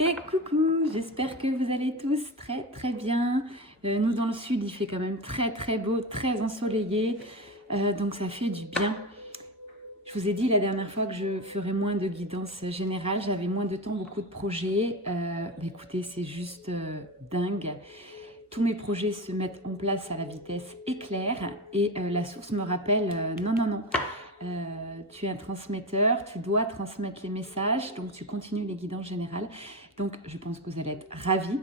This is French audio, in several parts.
Et coucou, j'espère que vous allez tous très très bien. Nous dans le sud, il fait quand même très très beau, très ensoleillé, donc ça fait du bien. Je vous ai dit la dernière fois que je ferais moins de guidance générale, j'avais moins de temps, beaucoup de projets. Écoutez, c'est juste dingue. Tous mes projets se mettent en place à la vitesse éclair et la source me rappelle non, non, non. Tu es un transmetteur, tu dois transmettre les messages, donc tu continues les guidances générales. Donc je pense que vous allez être ravis.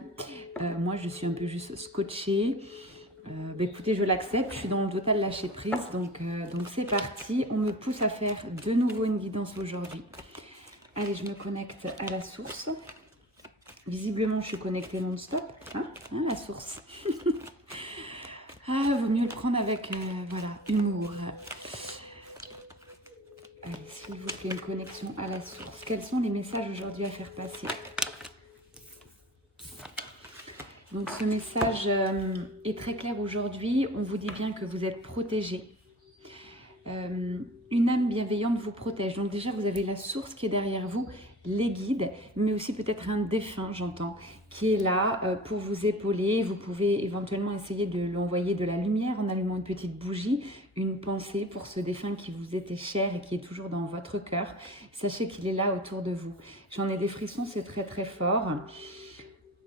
Moi je suis un peu juste scotchée. Écoutez, je l'accepte, je suis dans le total lâcher prise, donc c'est parti. On me pousse à faire de nouveau une guidance aujourd'hui. Allez, je me connecte à la source. Visiblement, je suis connectée non-stop, la source. Vaut mieux le prendre avec, voilà, humour. Allez, s'il vous plaît, une connexion à la source. Quels sont les messages aujourd'hui à faire passer? Donc, ce message est très clair aujourd'hui. On vous dit bien que vous êtes protégé. Une âme bienveillante vous protège. Donc déjà, vous avez la source qui est derrière vous, les guides, mais aussi peut-être un défunt, j'entends, qui est là pour vous épauler. Vous pouvez éventuellement essayer de lui envoyer de la lumière en allumant une petite bougie, une pensée pour ce défunt qui vous était cher et qui est toujours dans votre cœur. Sachez qu'il est là autour de vous. J'en ai des frissons, c'est très très fort.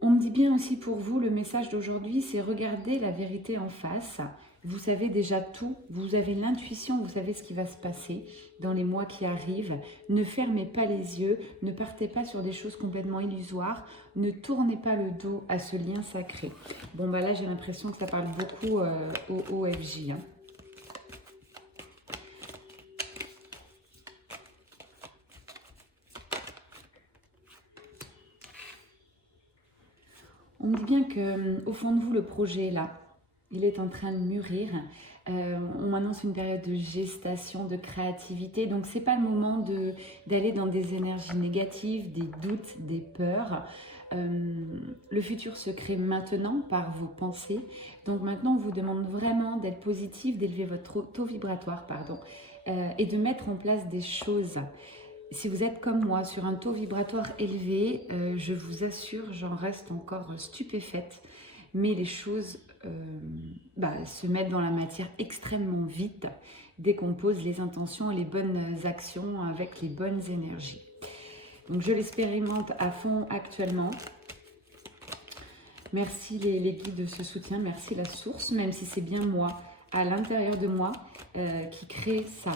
On me dit bien aussi pour vous, le message d'aujourd'hui, c'est regarder la vérité en face. Vous savez déjà tout, vous avez l'intuition, vous savez ce qui va se passer dans les mois qui arrivent. Ne fermez pas les yeux, ne partez pas sur des choses complètement illusoires, ne tournez pas le dos à ce lien sacré. Bon, là, j'ai l'impression que ça parle beaucoup au OFJ. On me dit bien qu'au fond de vous, le projet est là. Il est en train de mûrir. On m'annonce une période de gestation, de créativité. Donc, ce n'est pas le moment d'aller dans des énergies négatives, des doutes, des peurs. Le futur se crée maintenant par vos pensées. Donc, maintenant, on vous demande vraiment d'être positif, d'élever votre taux vibratoire, et de mettre en place des choses. Si vous êtes comme moi sur un taux vibratoire élevé, je vous assure, j'en reste encore stupéfaite. Mais les choses se mettent dans la matière extrêmement vite dès qu'on pose les intentions et les bonnes actions avec les bonnes énergies. Donc je l'expérimente à fond actuellement. Merci les guides de ce soutien, merci la source, même si c'est bien moi, à l'intérieur de moi, qui crée ça.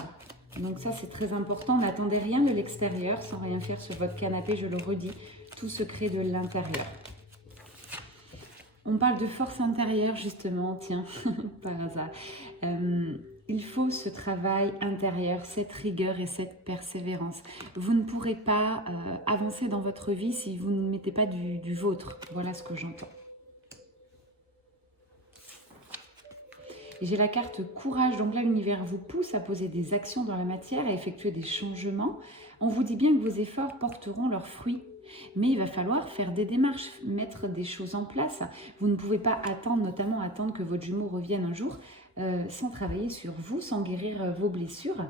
Donc ça c'est très important, n'attendez rien de l'extérieur sans rien faire sur votre canapé, je le redis, tout se crée de l'intérieur. On parle de force intérieure justement, tiens, par hasard. Il faut ce travail intérieur, cette rigueur et cette persévérance. Vous ne pourrez pas avancer dans votre vie si vous ne mettez pas du vôtre. Voilà ce que j'entends. J'ai la carte courage, donc là l'univers vous pousse à poser des actions dans la matière, à effectuer des changements. On vous dit bien que vos efforts porteront leurs fruits. Mais il va falloir faire des démarches, mettre des choses en place. Vous ne pouvez pas attendre, notamment attendre que votre jumeau revienne un jour sans travailler sur vous, sans guérir vos blessures.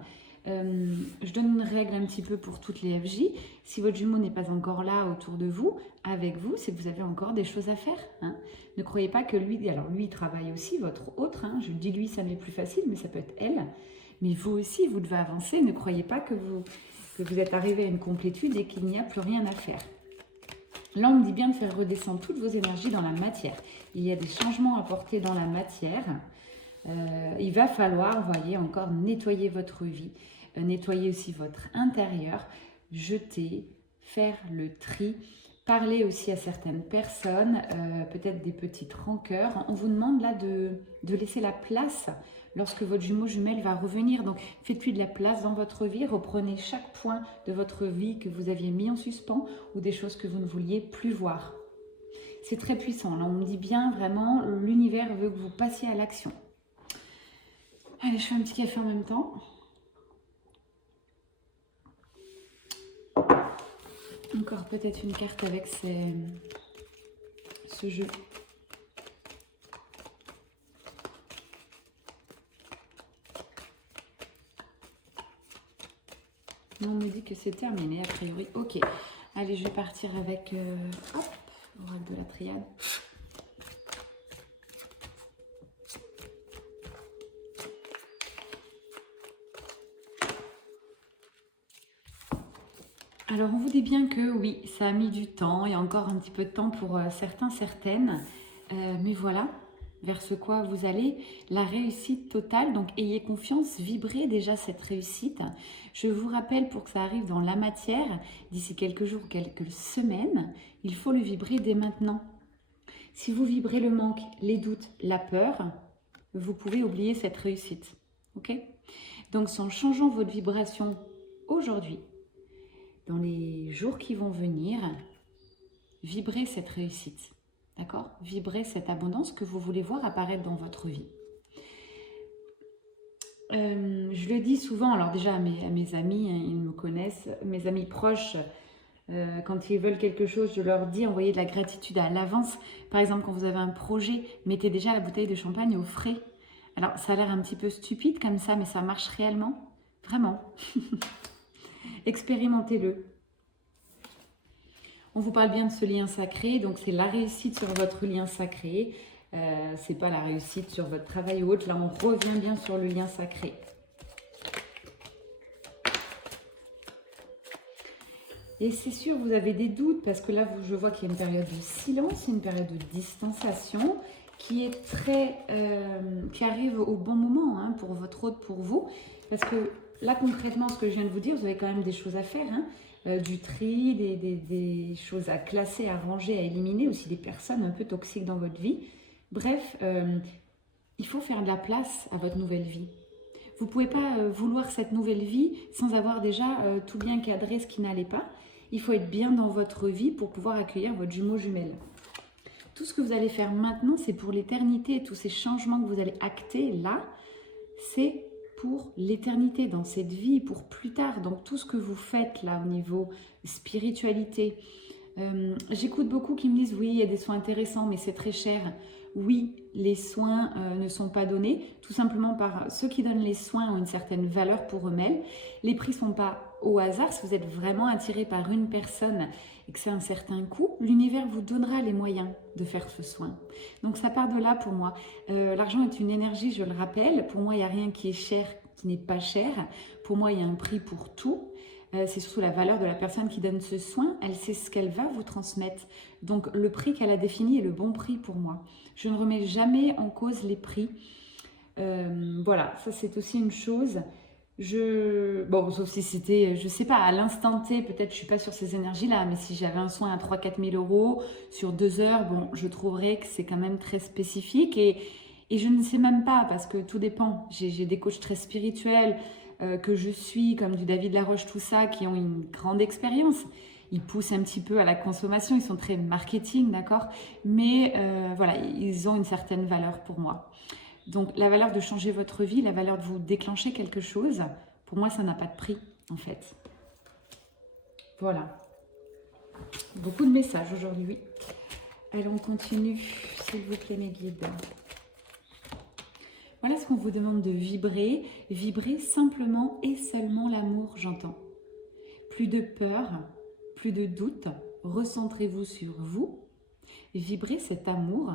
Je donne une règle un petit peu pour toutes les FJ. Si votre jumeau n'est pas encore là autour de vous, avec vous, c'est que vous avez encore des choses à faire. Ne croyez pas que lui, alors lui travaille aussi, votre autre, je dis lui, ça m'est plus facile, mais ça peut être elle. Mais vous aussi, vous devez avancer. Ne croyez pas que vous êtes arrivé à une complétude et qu'il n'y a plus rien à faire. Là, on me dit bien de faire redescendre toutes vos énergies dans la matière. Il y a des changements à porter dans la matière. Il va falloir, vous voyez, encore nettoyer votre vie, nettoyer aussi votre intérieur, jeter, faire le tri, parler aussi à certaines personnes, peut-être des petites rancœurs. On vous demande là de laisser la place lorsque votre jumeau jumelle va revenir. Donc, faites-lui de la place dans votre vie. Reprenez chaque point de votre vie que vous aviez mis en suspens ou des choses que vous ne vouliez plus voir. C'est très puissant. Là, on me dit bien, vraiment, l'univers veut que vous passiez à l'action. Allez, je fais un petit café en même temps. Encore peut-être une carte avec ce jeu. On me dit que c'est terminé, a priori. Ok. Allez, je vais partir avec hop, l'oracle de la triade. Alors, on vous dit bien que oui, ça a mis du temps, il y a encore un petit peu de temps pour certains, certaines, mais voilà, vers ce quoi vous allez, la réussite totale, donc ayez confiance, vibrez déjà cette réussite. Je vous rappelle, pour que ça arrive dans la matière, d'ici quelques jours, quelques semaines, il faut le vibrer dès maintenant. Si vous vibrez le manque, les doutes, la peur, vous pouvez oublier cette réussite, ok? Donc, en changeant votre vibration aujourd'hui, dans les jours qui vont venir, vibrez cette réussite, d'accord? Vibrez cette abondance que vous voulez voir apparaître dans votre vie. Je le dis souvent, alors déjà à mes amis, hein, ils me connaissent, mes amis proches, quand ils veulent quelque chose, je leur dis envoyez de la gratitude à l'avance. Par exemple, quand vous avez un projet, mettez déjà la bouteille de champagne au frais. Alors, ça a l'air un petit peu stupide comme ça, mais ça marche réellement, vraiment. Expérimentez-le. On vous parle bien de ce lien sacré, donc c'est la réussite sur votre lien sacré. C'est pas la réussite sur votre travail ou autre. Là, on revient bien sur le lien sacré. Et c'est sûr, vous avez des doutes parce que là, je vois qu'il y a une période de silence, une période de distanciation qui est qui arrive au bon moment hein, pour votre hôte, pour vous. Parce que là, concrètement, ce que je viens de vous dire, vous avez quand même des choses à faire. Hein, du tri, des choses à classer, à ranger, à éliminer, aussi des personnes un peu toxiques dans votre vie. Bref, il faut faire de la place à votre nouvelle vie. Vous ne pouvez pas vouloir cette nouvelle vie sans avoir déjà tout bien cadré ce qui n'allait pas. Il faut être bien dans votre vie pour pouvoir accueillir votre jumeau jumelle. Tout ce que vous allez faire maintenant, c'est pour l'éternité. Tous ces changements que vous allez acter là, c'est pour l'éternité, dans cette vie, pour plus tard. Donc tout ce que vous faites là au niveau spiritualité. J'écoute beaucoup qui me disent oui, il y a des soins intéressants, mais c'est très cher. Oui, les soins ne sont pas donnés, tout simplement par ceux qui donnent les soins ont une certaine valeur pour eux-mêmes. Les prix ne sont pas au hasard. Si vous êtes vraiment attiré par une personne et que c'est un certain coût, l'univers vous donnera les moyens de faire ce soin. Donc ça part de là pour moi. L'argent est une énergie, je le rappelle. Pour moi, il n'y a rien qui est cher, qui n'est pas cher. Pour moi, il y a un prix pour tout. C'est surtout la valeur de la personne qui donne ce soin. Elle sait ce qu'elle va vous transmettre. Donc le prix qu'elle a défini est le bon prix pour moi. Je ne remets jamais en cause les prix. Voilà, ça c'est aussi une chose. Bon, sauf si c'était, je sais pas, à l'instant T, peut-être je suis pas sur ces énergies-là, mais si j'avais un soin à 3-4 000 euros sur 2 heures, bon, je trouverais que c'est quand même très spécifique et je ne sais même pas parce que tout dépend. J'ai des coachs très spirituels que je suis, comme du David Laroche, tout ça, qui ont une grande expérience. Ils poussent un petit peu à la consommation, ils sont très marketing, d'accord? Mais voilà, ils ont une certaine valeur pour moi. Donc la valeur de changer votre vie, la valeur de vous déclencher quelque chose, pour moi ça n'a pas de prix en fait. Voilà. Beaucoup de messages aujourd'hui, oui. Allez, on continue, s'il vous plaît mes guides. Voilà ce qu'on vous demande de vibrer. Vibrer simplement et seulement l'amour, j'entends. Plus de peur, plus de doute, recentrez-vous sur vous. Vibrez cet amour.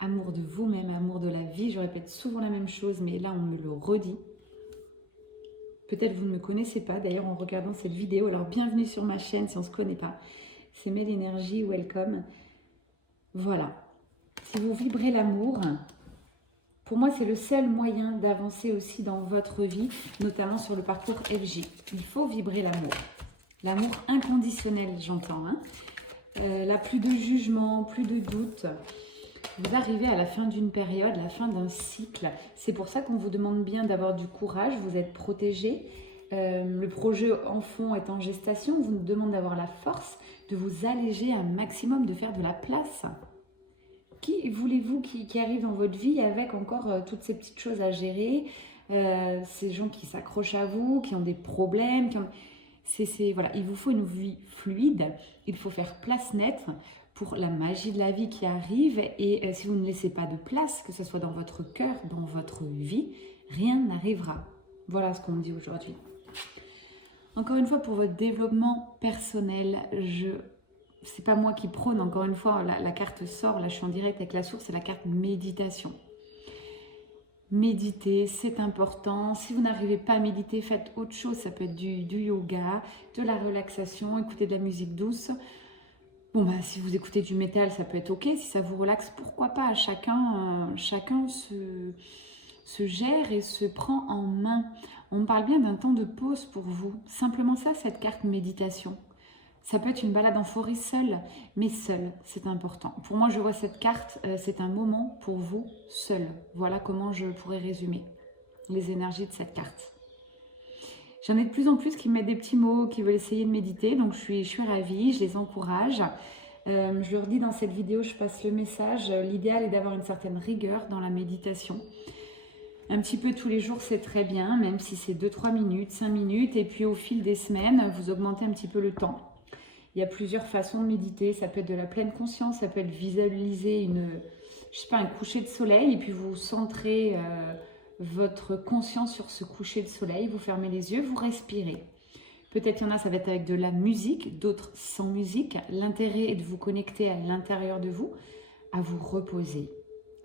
Amour de vous-même, amour de la vie. Je répète souvent la même chose, mais là, on me le redit. Peut-être vous ne me connaissez pas, d'ailleurs, en regardant cette vidéo. Alors, bienvenue sur ma chaîne si on ne se connaît pas. C'est Mel Energy, welcome. Voilà. Si vous vibrez l'amour, pour moi, c'est le seul moyen d'avancer aussi dans votre vie, notamment sur le parcours FJ. Il faut vibrer l'amour. L'amour inconditionnel, j'entends. Hein. Là, plus de jugement, plus de doute. Vous arrivez à la fin d'une période, la fin d'un cycle. C'est pour ça qu'on vous demande bien d'avoir du courage, vous êtes protégé. Le projet en fond est en gestation, on vous demande d'avoir la force de vous alléger un maximum, de faire de la place. Qui voulez-vous qui arrive dans votre vie avec encore toutes ces petites choses à gérer, ces gens qui s'accrochent à vous, qui ont des problèmes, voilà, il vous faut une vie fluide, il faut faire place nette pour la magie de la vie qui arrive et si vous ne laissez pas de place, que ce soit dans votre cœur, dans votre vie, rien n'arrivera. Voilà ce qu'on me dit aujourd'hui. Encore une fois, pour votre développement personnel, c'est pas moi qui prône, encore une fois, la carte sort, là je suis en direct avec la source, c'est la carte méditation. Méditer, c'est important. Si vous n'arrivez pas à méditer, faites autre chose. Ça peut être du yoga, de la relaxation, écoutez de la musique douce. Bon, bah, si vous écoutez du métal, ça peut être ok. Si ça vous relaxe, pourquoi pas. Chacun se gère et se prend en main. On parle bien d'un temps de pause pour vous. Simplement ça, cette carte méditation. Ça peut être une balade en forêt seule, mais seule, c'est important. Pour moi, je vois cette carte, c'est un moment pour vous seul. Voilà comment je pourrais résumer les énergies de cette carte. J'en ai de plus en plus qui me mettent des petits mots, qui veulent essayer de méditer, donc je suis ravie, je les encourage. Je leur dis dans cette vidéo, je passe le message, l'idéal est d'avoir une certaine rigueur dans la méditation. Un petit peu tous les jours, c'est très bien, même si c'est 2-3 minutes, 5 minutes, et puis au fil des semaines, vous augmentez un petit peu le temps. Il y a plusieurs façons de méditer, ça peut être de la pleine conscience, ça peut être visualiser un coucher de soleil et puis vous centrez votre conscience sur ce coucher de soleil, vous fermez les yeux, vous respirez. Peut-être qu'il y en a, ça va être avec de la musique, d'autres sans musique. L'intérêt est de vous connecter à l'intérieur de vous, à vous reposer,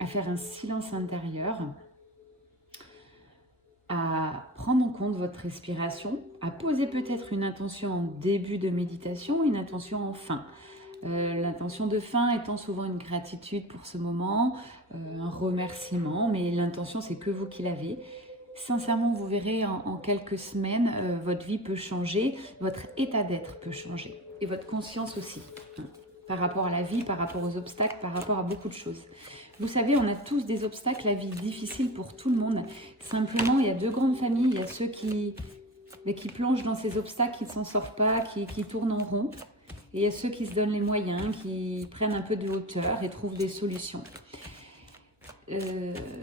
à faire un silence intérieur, à prendre en compte votre respiration, à poser peut-être une intention en début de méditation, une intention en fin. L'intention de fin étant souvent une gratitude pour ce moment, un remerciement, mais l'intention c'est que vous qui l'avez. Sincèrement, vous verrez en quelques semaines, votre vie peut changer, votre état d'être peut changer et votre conscience aussi, par rapport à la vie, par rapport aux obstacles, par rapport à beaucoup de choses. Vous savez, on a tous des obstacles, la vie est difficile pour tout le monde. Simplement, il y a deux grandes familles. Il y a ceux qui plongent dans ces obstacles, qui ne s'en sortent pas, qui tournent en rond. Et il y a ceux qui se donnent les moyens, qui prennent un peu de hauteur et trouvent des solutions.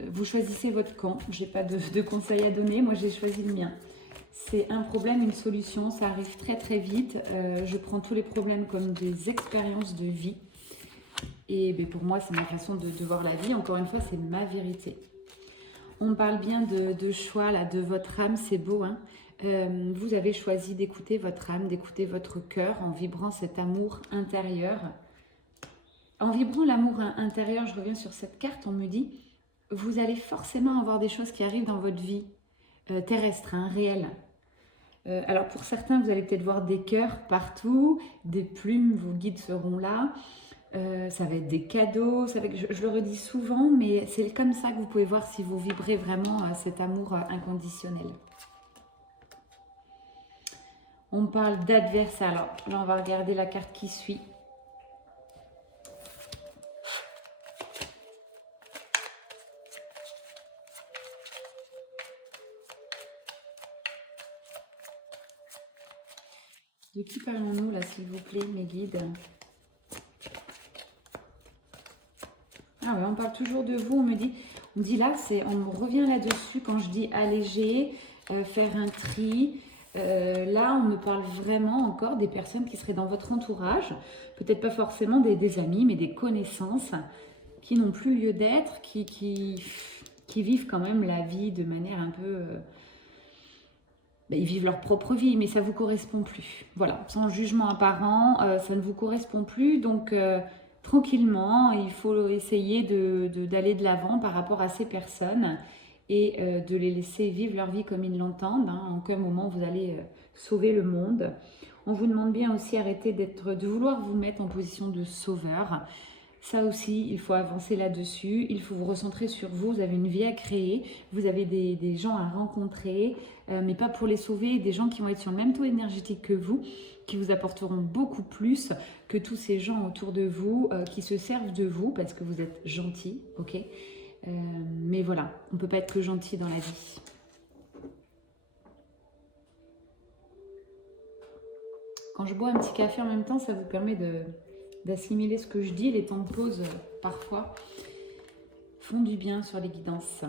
Vous choisissez votre camp. Je n'ai pas de conseils à donner. Moi, j'ai choisi le mien. C'est un problème, une solution. Ça arrive très très vite. Je prends tous les problèmes comme des expériences de vie. Et pour moi, c'est ma façon de voir la vie. Encore une fois, c'est ma vérité. On parle bien de choix, là, de votre âme, c'est beau. Hein, vous avez choisi d'écouter votre âme, d'écouter votre cœur en vibrant cet amour intérieur. En vibrant l'amour intérieur, je reviens sur cette carte, on me dit, vous allez forcément avoir des choses qui arrivent dans votre vie terrestre, hein, réelle. Alors pour certains, vous allez peut-être voir des cœurs partout, des plumes, vos guides seront là. Ça va être des cadeaux, ça va être, je le redis souvent, mais c'est comme ça que vous pouvez voir si vous vibrez vraiment cet amour inconditionnel. On parle d'adversaire. Alors là, on va regarder la carte qui suit. De qui parlons-nous là, s'il vous plaît, mes guides? Ah ouais, on parle toujours de vous, on me dit là, on revient là-dessus quand je dis alléger, faire un tri. Là, on me parle vraiment encore des personnes qui seraient dans votre entourage, peut-être pas forcément des amis, mais des connaissances qui n'ont plus lieu d'être, qui vivent quand même la vie de manière un peu... ils vivent leur propre vie, mais ça ne vous correspond plus. Voilà, sans jugement apparent, ça ne vous correspond plus, donc... tranquillement, il faut essayer d'aller de l'avant par rapport à ces personnes et de les laisser vivre leur vie comme ils l'entendent. Hein. En quel moment vous allez sauver le monde. On vous demande bien aussi de vouloir vous mettre en position de sauveur. Ça aussi, il faut avancer là-dessus. Il faut vous recentrer sur vous. Vous avez une vie à créer. Vous avez des gens à rencontrer, mais pas pour les sauver. Des gens qui vont être sur le même taux énergétique que vous, qui vous apporteront beaucoup plus que tous ces gens autour de vous qui se servent de vous parce que vous êtes gentil, ok, mais voilà, on ne peut pas être que gentil dans la vie. Quand je bois un petit café en même temps, ça vous permet d'assimiler ce que je dis. Les temps de pause, parfois, font du bien sur les guidances.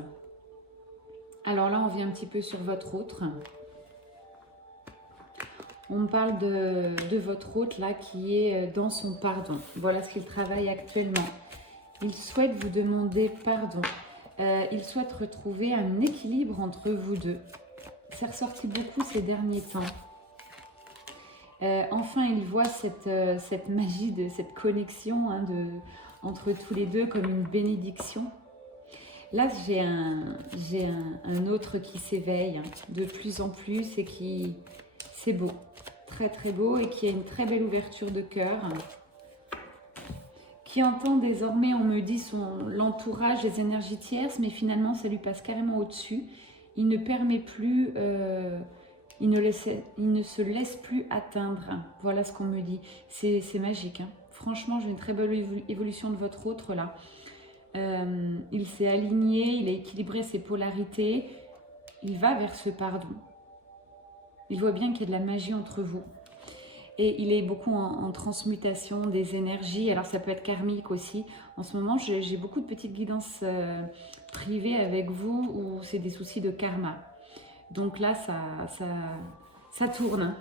Alors là, on vient un petit peu sur votre autre. On parle de votre hôte là qui est dans son pardon. Voilà ce qu'il travaille actuellement. Il souhaite vous demander pardon. Il souhaite retrouver un équilibre entre vous deux. C'est ressorti beaucoup ces derniers temps. Enfin, il voit cette magie, cette connexion hein, entre tous les deux comme une bénédiction. Là, j'ai un autre qui s'éveille hein, de plus en plus et qui, c'est beau, très très beau et qui a une très belle ouverture de cœur. Qui entend désormais, on me dit, l'entourage des énergies tierces, mais finalement, ça lui passe carrément au-dessus. Il ne permet plus, il ne se laisse plus atteindre. Voilà ce qu'on me dit. C'est magique. Hein. Franchement, j'ai une très belle évolution de votre autre là. Il s'est aligné, il a équilibré ses polarités. Il va vers ce pardon. Il voit bien qu'il y a de la magie entre vous. Et il est beaucoup en transmutation des énergies. Alors ça peut être karmique aussi. En ce moment, j'ai beaucoup de petites guidances privées avec vous où c'est des soucis de karma. Donc là, ça tourne.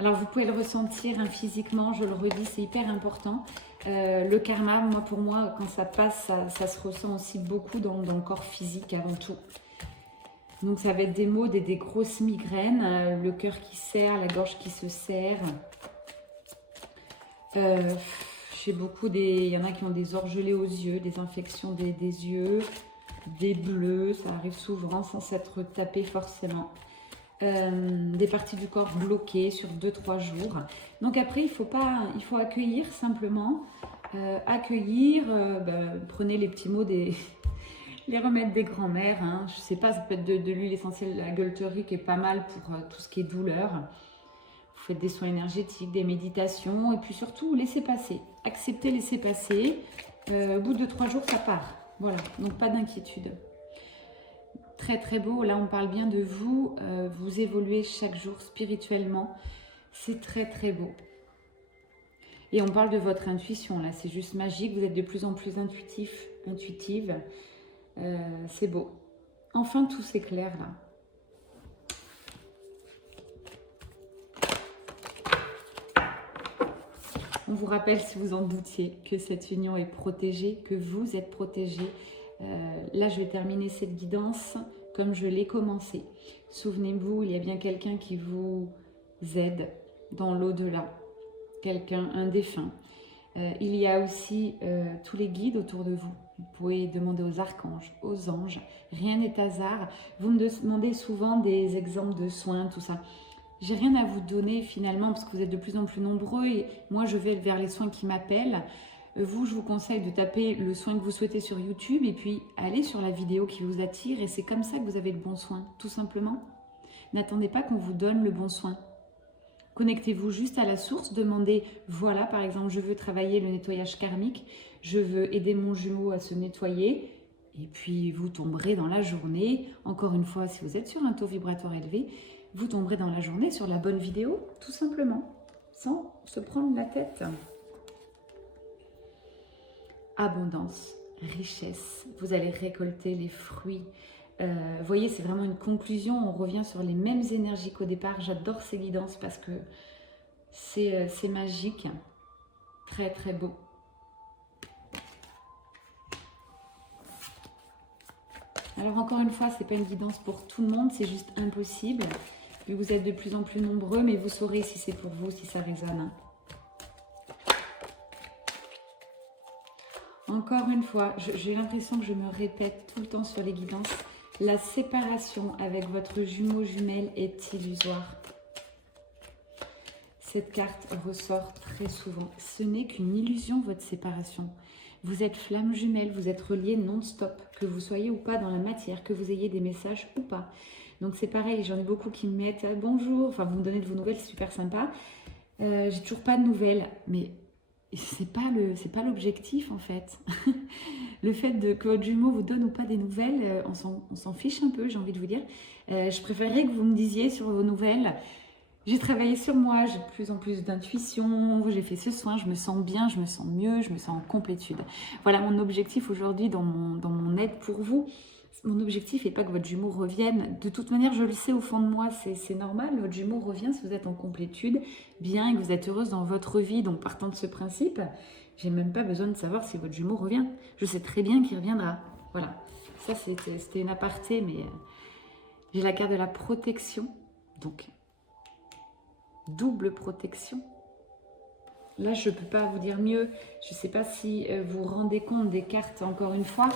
Alors vous pouvez le ressentir hein, physiquement, je le redis, c'est hyper important. Le karma, pour moi, quand ça passe, ça se ressent aussi beaucoup dans le corps physique avant tout. Donc ça va être des maux, des grosses migraines, le cœur qui serre, la gorge qui se serre. J'ai beaucoup il y en a qui ont des orgelets aux yeux, des infections des yeux, des bleus, ça arrive souvent sans s'être tapé forcément. Des parties du corps bloquées sur 2-3 jours. Donc après, il faut accueillir simplement. Prenez les petits mots les remèdes des grands-mères. Hein. Je sais pas, ça peut être de l'huile essentielle de la gueuleterie qui est pas mal pour tout ce qui est douleur. Vous faites des soins énergétiques, des méditations et puis surtout, laissez passer. Acceptez, laissez passer. Au bout de 3 jours, ça part. Voilà, donc pas d'inquiétude. Très très beau, là on parle bien de vous, vous évoluez chaque jour spirituellement, c'est très très beau. Et on parle de votre intuition, là c'est juste magique, vous êtes de plus en plus intuitive, c'est beau. Enfin tout s'éclaire là. On vous rappelle, si vous en doutiez, que cette union est protégée, que vous êtes protégé. Là, je vais terminer cette guidance comme je l'ai commencé. Souvenez-vous, il y a bien quelqu'un qui vous aide dans l'au-delà, un défunt. Il y a aussi tous les guides autour de vous. Vous pouvez demander aux archanges, aux anges. Rien n'est hasard. Vous me demandez souvent des exemples de soins, tout ça. J'ai rien à vous donner finalement parce que vous êtes de plus en plus nombreux et moi, je vais vers les soins qui m'appellent. Vous, je vous conseille de taper le soin que vous souhaitez sur YouTube et puis aller sur la vidéo qui vous attire et c'est comme ça que vous avez le bon soin, tout simplement. N'attendez pas qu'on vous donne le bon soin. Connectez-vous juste à la source, demandez, voilà par exemple, je veux travailler le nettoyage karmique, je veux aider mon jumeau à se nettoyer et puis vous tomberez dans la journée, encore une fois, si vous êtes sur un taux vibratoire élevé, vous tomberez dans la journée sur la bonne vidéo, tout simplement, sans se prendre la tête. Abondance, richesse, vous allez récolter les fruits. Vous voyez, c'est vraiment une conclusion, on revient sur les mêmes énergies qu'au départ. J'adore ces guidances parce que c'est magique, très très beau. Alors encore une fois, c'est pas une guidance pour tout le monde, c'est juste impossible. Puis vous êtes de plus en plus nombreux, mais vous saurez si c'est pour vous, si ça résonne. Encore une fois, j'ai l'impression que je me répète tout le temps sur les guidances. La séparation avec votre jumeau jumelle est illusoire. Cette carte ressort très souvent. Ce n'est qu'une illusion, votre séparation. Vous êtes flamme jumelle, vous êtes reliés non-stop, que vous soyez ou pas dans la matière, que vous ayez des messages ou pas. Donc c'est pareil, j'en ai beaucoup qui me mettent « bonjour », enfin vous me donnez de vos nouvelles, c'est super sympa. J'ai toujours pas de nouvelles, mais c'est pas l'objectif en fait. Le fait que votre jumeau vous donne ou pas des nouvelles, on s'en fiche un peu, j'ai envie de vous dire. Je préférerais que vous me disiez sur vos nouvelles, j'ai travaillé sur moi, j'ai de plus en plus d'intuition, j'ai fait ce soin, je me sens bien, je me sens mieux, je me sens en complétude. Voilà mon objectif aujourd'hui dans mon aide pour vous. Mon objectif n'est pas que votre jumeau revienne. De toute manière, je le sais au fond de moi, c'est normal. Votre jumeau revient si vous êtes en complétude, bien et que vous êtes heureuse dans votre vie. Donc, partant de ce principe, j'ai même pas besoin de savoir si votre jumeau revient. Je sais très bien qu'il reviendra. Voilà. Ça, c'était une aparté, mais j'ai la carte de la protection. Donc, double protection. Là, je ne peux pas vous dire mieux. Je ne sais pas si vous vous rendez compte des cartes, encore une fois.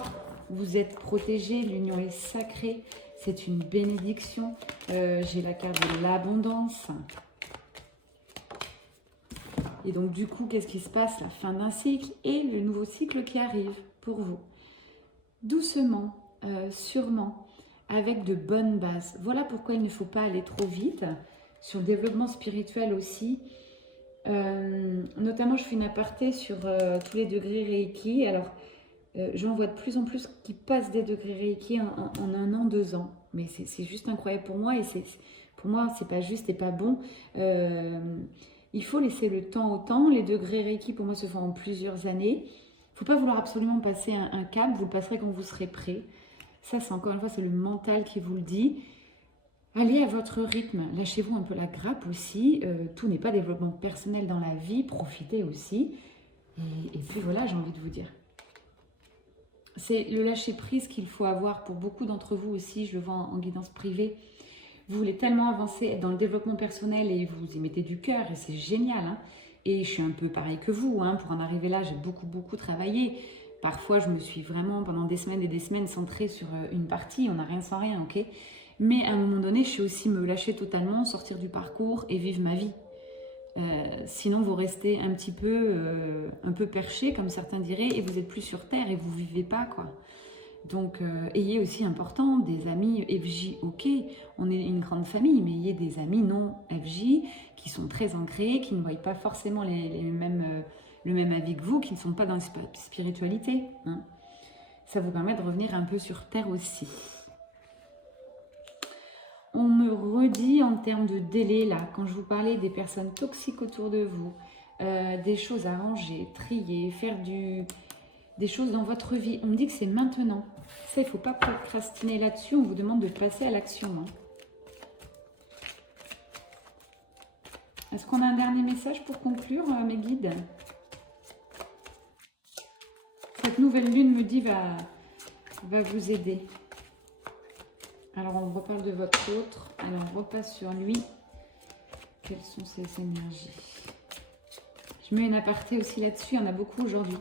Vous êtes protégés, l'union est sacrée. C'est une bénédiction. J'ai la carte de l'abondance. Et donc, du coup, qu'est-ce qui se passe? La fin d'un cycle et le nouveau cycle qui arrive pour vous. Doucement, sûrement, avec de bonnes bases. Voilà pourquoi il ne faut pas aller trop vite. Sur le développement spirituel aussi. Notamment, je fais une aparté sur tous les degrés Reiki. Alors, j'en vois de plus en plus qui passent des degrés Reiki en 1 an, 2 ans. Mais c'est juste incroyable pour moi. Et pour moi, c'est pas juste et pas bon. Il faut laisser le temps au temps. Les degrés Reiki, pour moi, se font en plusieurs années. Il ne faut pas vouloir absolument passer un cap. Vous le passerez quand vous serez prêt. Ça, c'est encore une fois, c'est le mental qui vous le dit. Allez à votre rythme, lâchez-vous un peu la grappe aussi, tout n'est pas développement personnel dans la vie, profitez aussi. Et puis voilà, j'ai envie de vous dire. C'est le lâcher-prise qu'il faut avoir pour beaucoup d'entre vous aussi, je le vois en guidance privée. Vous voulez tellement avancer, être dans le développement personnel et vous y mettez du cœur et c'est génial. Hein. Et je suis un peu pareil que vous, hein. Pour en arriver là, j'ai beaucoup travaillé. Parfois, je me suis vraiment pendant des semaines et des semaines centrée sur une partie, on n'a rien sans rien, ok ? Mais à un moment donné, je sais aussi me lâcher totalement, sortir du parcours et vivre ma vie. Sinon, vous restez un peu perché, comme certains diraient, et vous n'êtes plus sur Terre et vous ne vivez pas, quoi. Donc, ayez aussi important des amis FJ, ok, on est une grande famille, mais ayez des amis non FJ qui sont très ancrés, qui ne voient pas forcément le même avis que vous, qui ne sont pas dans la spiritualité. Hein. Ça vous permet de revenir un peu sur Terre aussi. On me redit en termes de délai, là, quand je vous parlais des personnes toxiques autour de vous, des choses à ranger, trier, faire des choses dans votre vie. On me dit que c'est maintenant. Ça, il ne faut pas procrastiner là-dessus. On vous demande de passer à l'action. Hein. Est-ce qu'on a un dernier message pour conclure, mes guides? Cette nouvelle lune, me dit, va vous aider. Alors, on reparle de votre autre. Alors, on repasse sur lui. Quelles sont ses énergies? Je mets une aparté aussi là-dessus. Il y en a beaucoup aujourd'hui.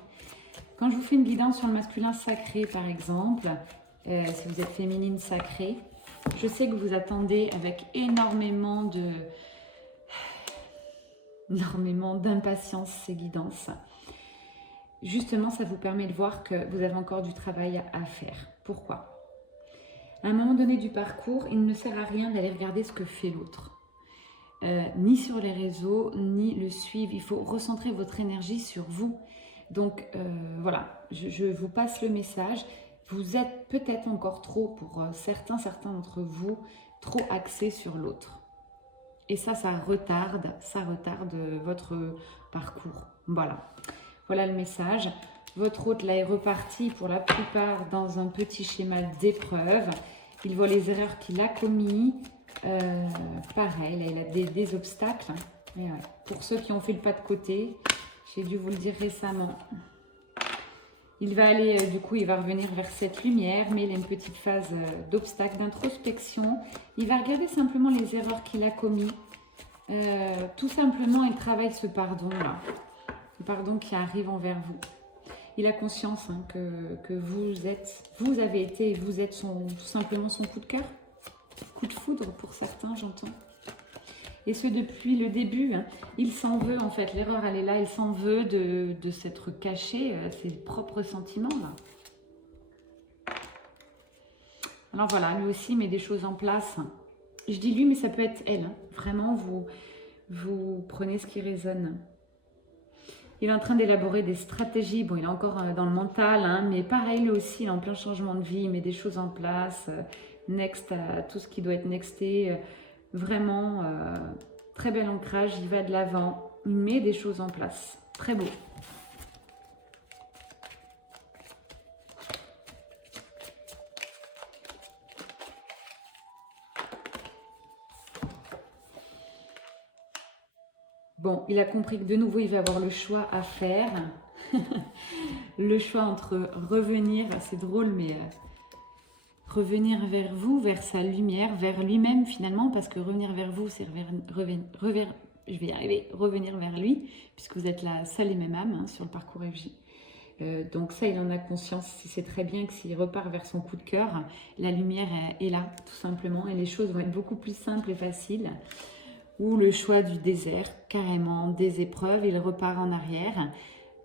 Quand je vous fais une guidance sur le masculin sacré, par exemple, si vous êtes féminine sacrée, je sais que vous attendez avec énormément d'impatience ces guidances. Justement, ça vous permet de voir que vous avez encore du travail à faire. Pourquoi ? À un moment donné du parcours, il ne sert à rien d'aller regarder ce que fait l'autre. Ni sur les réseaux, ni le suivre. Il faut recentrer votre énergie sur vous. Donc voilà, je vous passe le message. Vous êtes peut-être encore trop, pour certains d'entre vous, trop axés sur l'autre. Et ça retarde votre parcours. Voilà le message. Votre hôte là est reparti pour la plupart dans un petit schéma d'épreuve. Il voit les erreurs qu'il a commises. Pareil, là, il a des obstacles. Et ouais. Pour ceux qui ont fait le pas de côté, j'ai dû vous le dire récemment. Il va aller, du coup, il va revenir vers cette lumière, mais il a une petite phase d'obstacle, d'introspection. Il va regarder simplement les erreurs qu'il a commises. Tout simplement, il travaille ce pardon-là. Le pardon qui arrive envers vous. Il a conscience hein, que vous avez été et vous êtes tout simplement son coup de cœur. Coup de foudre pour certains, j'entends. Et ce, depuis le début, hein, il s'en veut en fait. L'erreur, elle est là. Il s'en veut de s'être caché ses propres sentiments. Là. Alors voilà, lui aussi met des choses en place. Je dis lui, mais ça peut être elle. Hein. Vraiment, vous prenez ce qui résonne. Il est en train d'élaborer des stratégies. Bon, il est encore dans le mental, hein, mais pareil, lui aussi, il est en plein changement de vie. Il met des choses en place. Next à tout ce qui doit être nexté. Vraiment, très bel ancrage. Il va de l'avant. Il met des choses en place. Très beau. Bon, il a compris que de nouveau, il va avoir le choix à faire. Le choix entre revenir, c'est drôle, mais revenir vers vous, vers sa lumière, vers lui-même finalement, parce que revenir vers vous, c'est je vais y arriver, revenir vers lui, puisque vous êtes la seule et même âme sur le parcours FJ. Donc ça, il en a conscience. C'est très bien que s'il repart vers son coup de cœur, la lumière est là, tout simplement, et les choses vont être beaucoup plus simples et faciles. Ou le choix du désert, carrément, des épreuves, il repart en arrière.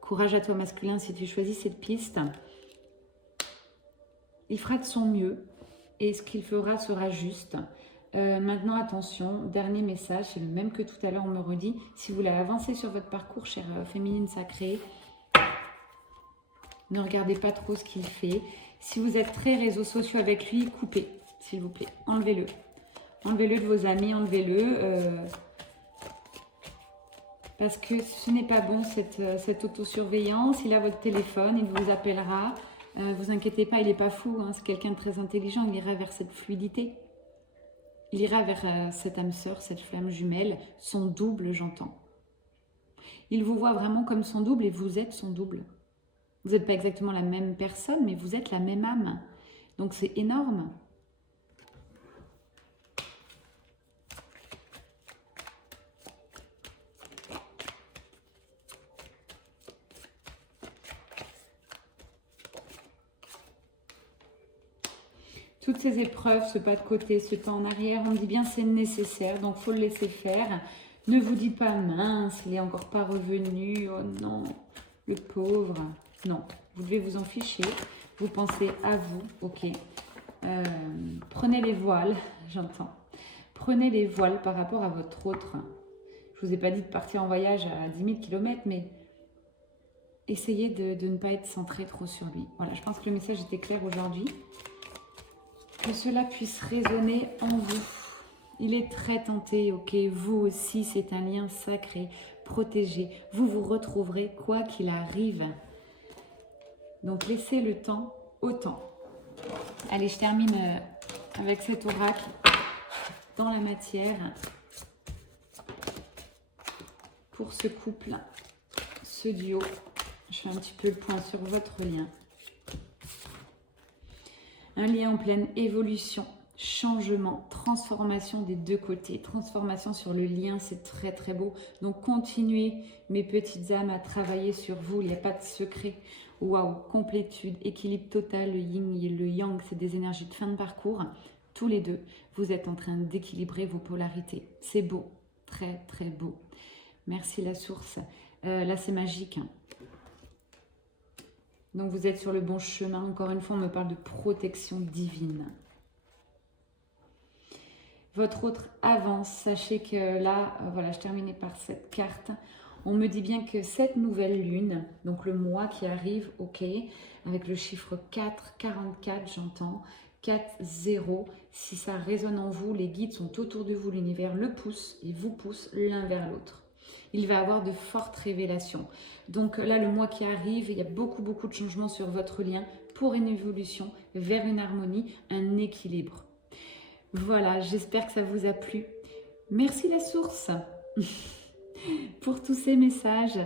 Courage à toi masculin si tu choisis cette piste. Il fera de son mieux et ce qu'il fera sera juste. Maintenant, attention, dernier message, c'est le même que tout à l'heure, on me redit. Si vous voulez avancer sur votre parcours, chère féminine sacrée, ne regardez pas trop ce qu'il fait. Si vous êtes très réseaux sociaux avec lui, coupez, s'il vous plaît. Enlevez-le. Enlevez-le de vos amis, enlevez-le. Parce que ce n'est pas bon, cette autosurveillance. Il a votre téléphone, il vous appellera. Vous inquiétez pas, il n'est pas fou. Hein, c'est quelqu'un de très intelligent. Il ira vers cette fluidité. Il ira vers cette âme sœur, cette flamme jumelle. Son double, j'entends. Il vous voit vraiment comme son double et vous êtes son double. Vous n'êtes pas exactement la même personne, mais vous êtes la même âme. Donc c'est énorme. Toutes ces épreuves, ce pas de côté, ce temps en arrière, on me dit bien c'est nécessaire, donc il faut le laisser faire. Ne vous dites pas mince, il n'est encore pas revenu, oh non, le pauvre. Non, vous devez vous en ficher, vous pensez à vous, ok. Prenez les voiles, j'entends. Prenez les voiles par rapport à votre autre. Je ne vous ai pas dit de partir en voyage à 10 000 km, mais essayez de ne pas être centré trop sur lui. Voilà, je pense que le message était clair aujourd'hui. Que cela puisse résonner en vous. Il est très tenté, ok. Vous aussi, c'est un lien sacré, protégé. Vous vous retrouverez quoi qu'il arrive. Donc, laissez le temps au temps. Allez, je termine avec cet oracle dans la matière. Pour ce couple, ce duo, je fais un petit peu le point sur votre lien. Un lien en pleine évolution, changement, transformation des deux côtés. Transformation sur le lien, c'est très très beau. Donc continuez, mes petites âmes, à travailler sur vous. Il n'y a pas de secret. Waouh, complétude, équilibre total, le yin et le yang, c'est des énergies de fin de parcours. Tous les deux, vous êtes en train d'équilibrer vos polarités. C'est beau, très très beau. Merci la source. Là, c'est magique. Donc, vous êtes sur le bon chemin. Encore une fois, on me parle de protection divine. Votre autre avance. Sachez que là, voilà, je terminais par cette carte. On me dit bien que cette nouvelle lune, donc le mois qui arrive, ok, avec le chiffre 4, 44, j'entends, 4, 0. Si ça résonne en vous, les guides sont autour de vous. L'univers le pousse et vous pousse l'un vers l'autre. Il va avoir de fortes révélations. Donc là, le mois qui arrive, il y a beaucoup de changements sur votre lien pour une évolution vers une harmonie, un équilibre. Voilà, j'espère que ça vous a plu. Merci la source pour tous ces messages,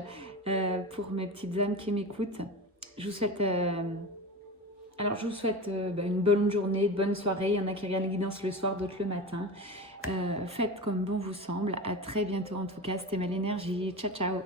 pour mes petites âmes qui m'écoutent. Je vous souhaite, une bonne journée, une bonne soirée. Il y en a qui regardent les guidances le soir, d'autres le matin. Faites comme bon vous semble. À très bientôt en tout cas. C'était Mel Énergie. Ciao, ciao.